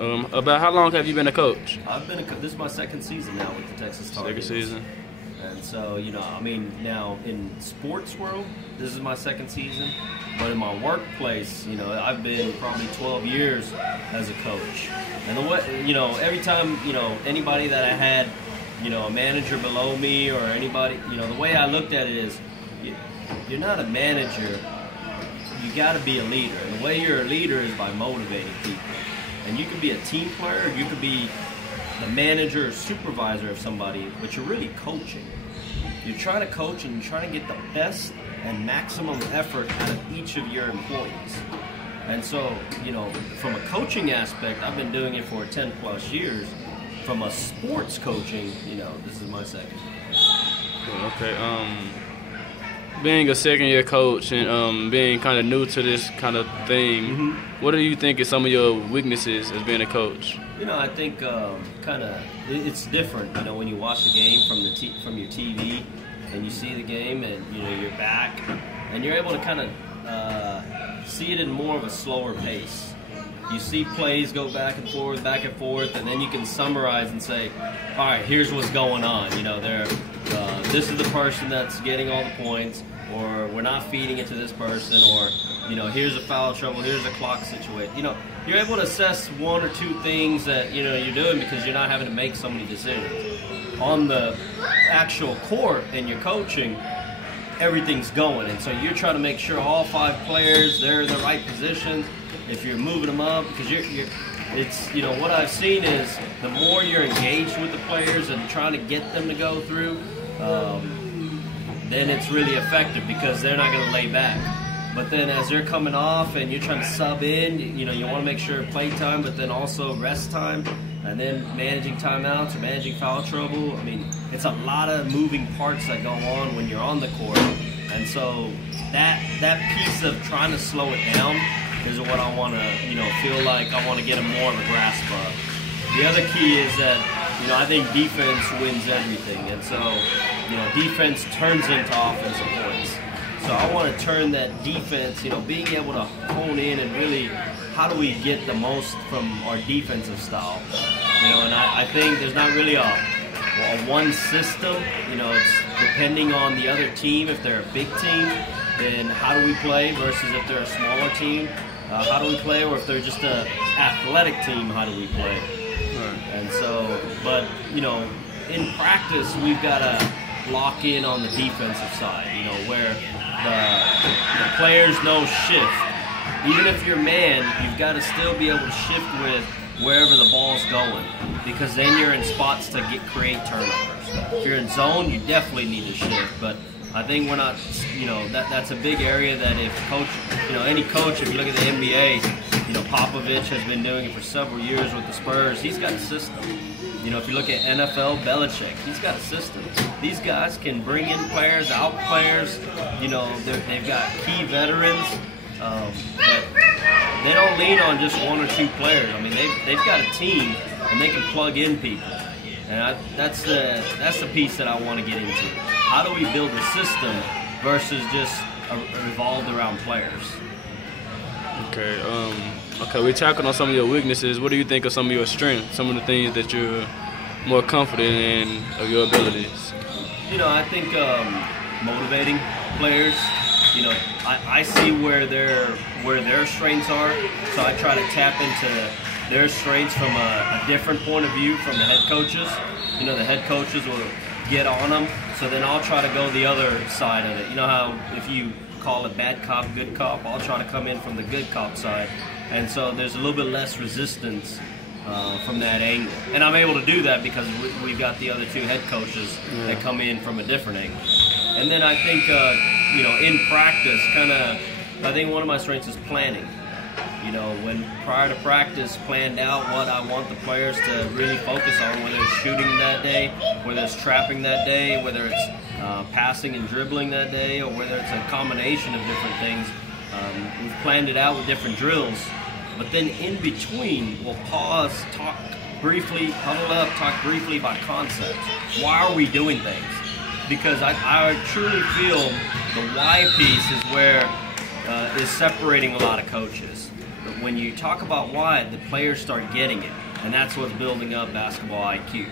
About how long have you been a coach? I've been this is my second season now with the Texas Tar Second Heels. season. And so, you know, I mean, now in sports world, this is my second season. But in my workplace, you know, I've been probably 12 years as a coach. And the way, you know, every time, you know, anybody that I had, you know, a manager below me or anybody, you know, the way I looked at it is, you're not a manager, you got to be a leader. And the way you're a leader is by motivating people. And you can be a team player, you could be the manager or supervisor of somebody, but you're really coaching. You're trying to coach and you're trying to get the best and maximum effort out of each of your employees. And so, you know, from a coaching aspect, I've been doing it for 10 plus years. From a sports coaching, you know, this is my second. Okay. Being a second-year coach and being kind of new to this kind of thing, what do you think is some of your weaknesses as being a coach? You know, I think kind of it's different. You know, when you watch the game from your TV and you see the game and you know you're back and you're able to kind of see it in more of a slower pace. You see plays go back and forth, and then you can summarize and say, all right, here's what's going on. You know, this is the person that's getting all the points, or we're not feeding it to this person, or, you know, here's a foul trouble, here's a clock situation. You know, you're able to assess one or two things that, you know, you're doing because you're not having to make so many decisions. On the actual court and you're coaching, everything's going, and so you're trying to make sure all 5 players, they're in the right positions. If you're moving them up, because it's, you know, what I've seen is the more you're engaged with the players and trying to get them to go through, then it's really effective because they're not going to lay back. But then as they're coming off and you're trying to sub in, you know, you want to make sure play time, but then also rest time, and then managing timeouts or managing foul trouble. I mean, it's a lot of moving parts that go on when you're on the court, and so that piece of trying to slow it down is what I want to, you know, feel like I want to get a more of a grasp of. The other key is that, you know, I think defense wins everything, and so, you know, defense turns into offensive points. So I want to turn that defense, you know, being able to hone in and really, how do we get the most from our defensive style? You know, and I think there's not really a one system. You know, it's depending on the other team. If they're a big team, then how do we play versus if they're a smaller team? How do we play? Or if they're just an athletic team, how do we play? Right. And so, but, you know, in practice, we've got to lock in on the defensive side, you know, where the players know shift. Even if you're man, you've got to still be able to shift with wherever the ball's going, because then you're in spots to create turnovers. If you're in zone, you definitely need to shift, but I think we're not, you know, that's a big area that if coach, you know, any coach, if you look at the NBA, you know, Popovich has been doing it for several years with the Spurs. He's got a system. You know, if you look at NFL, Belichick, he's got a system. These guys can bring in players, out players. You know, they've got key veterans, but they don't lean on just 1 or 2 players. I mean, they've got a team, and they can plug in people. And that's the piece that I want to get into. How do we build a system versus just revolved around players? Okay. Okay. We're talking on some of your weaknesses. What do you think of some of your strengths? Some of the things that you're more confident in of your abilities? You know, I think motivating players. You know, I see where their strengths are, so I try to tap into their strengths from a different point of view from the head coaches. You know, the head coaches will get on them, so then I'll try to go the other side of it. You know how if you call it bad cop, good cop, I'll try to come in from the good cop side. And so there's a little bit less resistance from that angle. And I'm able to do that because we've got the other 2 head coaches that come in from a different angle. And then I think, you know, in practice, I think one of my strengths is planning. You know, when prior to practice, planned out what I want the players to really focus on, whether it's shooting that day, whether it's trapping that day, whether it's passing and dribbling that day, or whether it's a combination of different things. We've planned it out with different drills, but then in between, we'll pause, talk briefly, huddle up, talk briefly about concepts. Why are we doing things? Because I truly feel the why piece is where is separating a lot of coaches. when you talk about why, the players start getting it, and that's what's building up basketball IQ.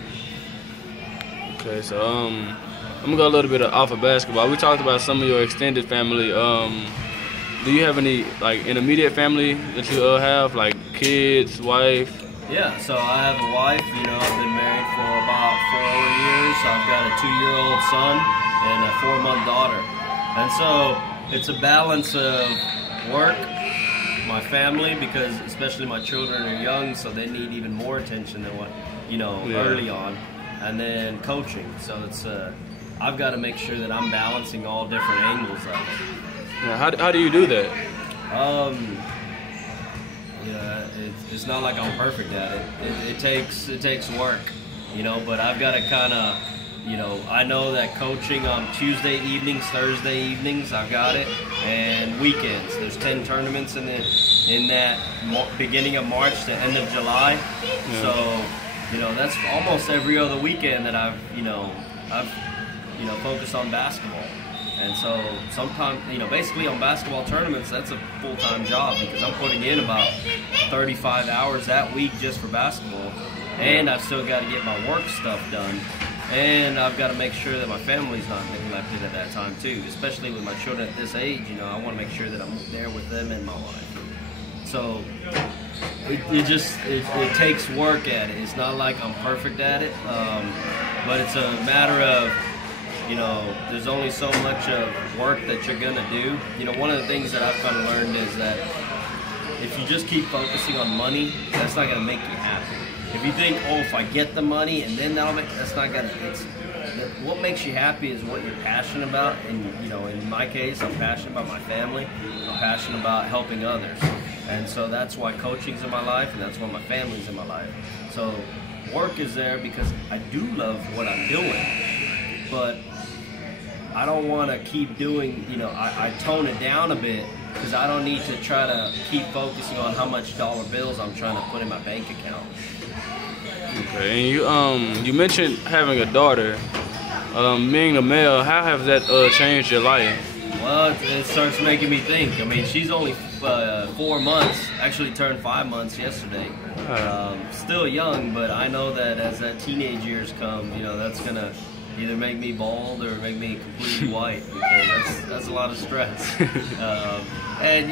Okay, so I'm gonna go a little bit off of basketball. We talked about some of your extended family. Do you have any like an immediate family that you have, like kids, wife? Yeah, so I have a wife. You know, I've been married for about 4 years. I've got a 2-year-old son and a 4-month daughter, and so it's a balance of work, my family, because especially my children are young, so they need even more attention than what early on, and then coaching. So it's I've got to make sure that I'm balancing all different angles of it. Yeah, how do you do that? Yeah, it's not like I'm perfect at it. It takes work, but I've got to kind of, I know that coaching on Tuesday evenings, Thursday evenings, I've got it, and weekends. There's 10 tournaments in that beginning of March to end of July. Yeah. So, that's almost every other weekend that I've focused on basketball. And so sometimes, basically on basketball tournaments, that's a full-time job because I'm putting in about 35 hours that week just for basketball. And I've still got to get my work stuff done. And I've got to make sure that my family's not neglected at that time too, especially with my children at this age. I want to make sure that I'm there with them and my wife. So it takes work at it. It's not like I'm perfect at it, but it's a matter of, there's only so much of work that you're going to do. One of the things that I've kind of learned is that if you just keep focusing on money, that's not going to make you happy. If you think, if I get the money and then that's not going to, what makes you happy is what you're passionate about. And, in my case, I'm passionate about my family. I'm passionate about helping others. And so that's why coaching's in my life, and that's why my family's in my life. So work is there because I do love what I'm doing, but I don't want to keep doing, I tone it down a bit because I don't need to try to keep focusing on how much dollar bills I'm trying to put in my bank account. Okay, and you mentioned having a daughter. Being a male, how has that changed your life? Well, it starts making me think. I mean, she's only 4 months, actually turned 5 months yesterday. Still young, but I know that as that teenage years come, that's going to either make me bald or make me completely white because that's a lot of stress. And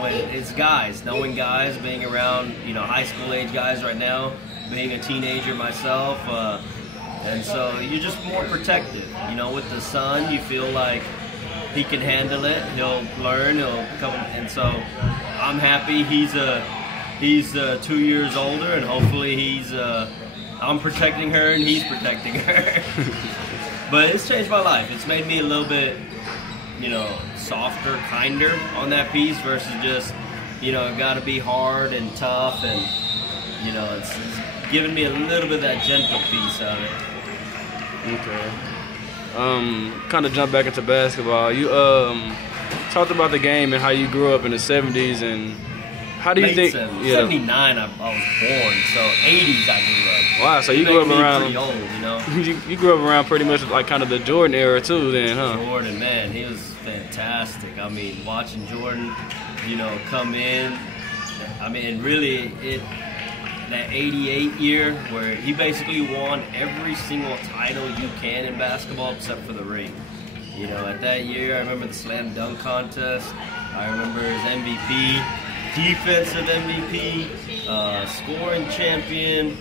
when it's guys, knowing guys, being around high school age guys right now, being a teenager myself, and so you're just more protective. With the son, you feel like he can handle it. He'll learn. He'll come, and so I'm happy. He's 2 years older, and hopefully I'm protecting her and he's protecting her. But it's changed my life. It's made me a little bit, softer, kinder on that piece versus just, got to be hard and tough, and, it's given me a little bit of that gentle piece of it. Okay. Kind of jump back into basketball. You talked about the game and how you grew up in the 70s, and how do you think? 79, I was born, so 80s I grew up. Wow, so you grew up around. Pretty old, you grew up around pretty much like kind of the Jordan era too, then, huh? Jordan, man, he was fantastic. I mean, watching Jordan, come in. I mean, really, that 88 year where he basically won every single title you can in basketball except for the ring. At that year, I remember the slam dunk contest. I remember his MVP. Defensive MVP, scoring champion.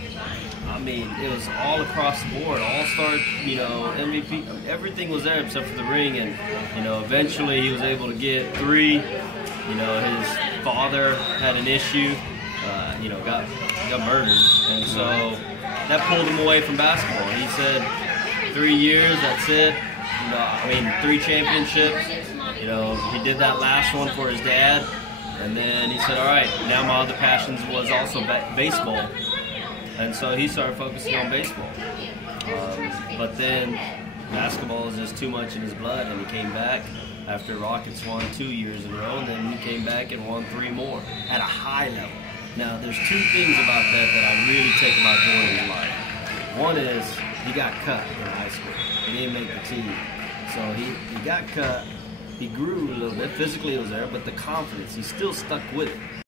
I mean, it was all across the board. All-star, MVP. Everything was there except for the ring. And, eventually he was able to get 3. His father had an issue. Got murdered. And so that pulled him away from basketball. He said, 3 years, that's it. 3 championships. He did that last one for his dad. And then he said, all right, now my other passions was also baseball. And so he started focusing on baseball. But then basketball is just too much in his blood, and he came back after Rockets won 2 years in a row, and then he came back and won 3 more at a high level. Now, there's 2 things about that I really take about Jordan's life. One is he got cut in high school. He didn't make the team. So he got cut. He grew a little bit. Physically, it was there, but the confidence, he still stuck with it.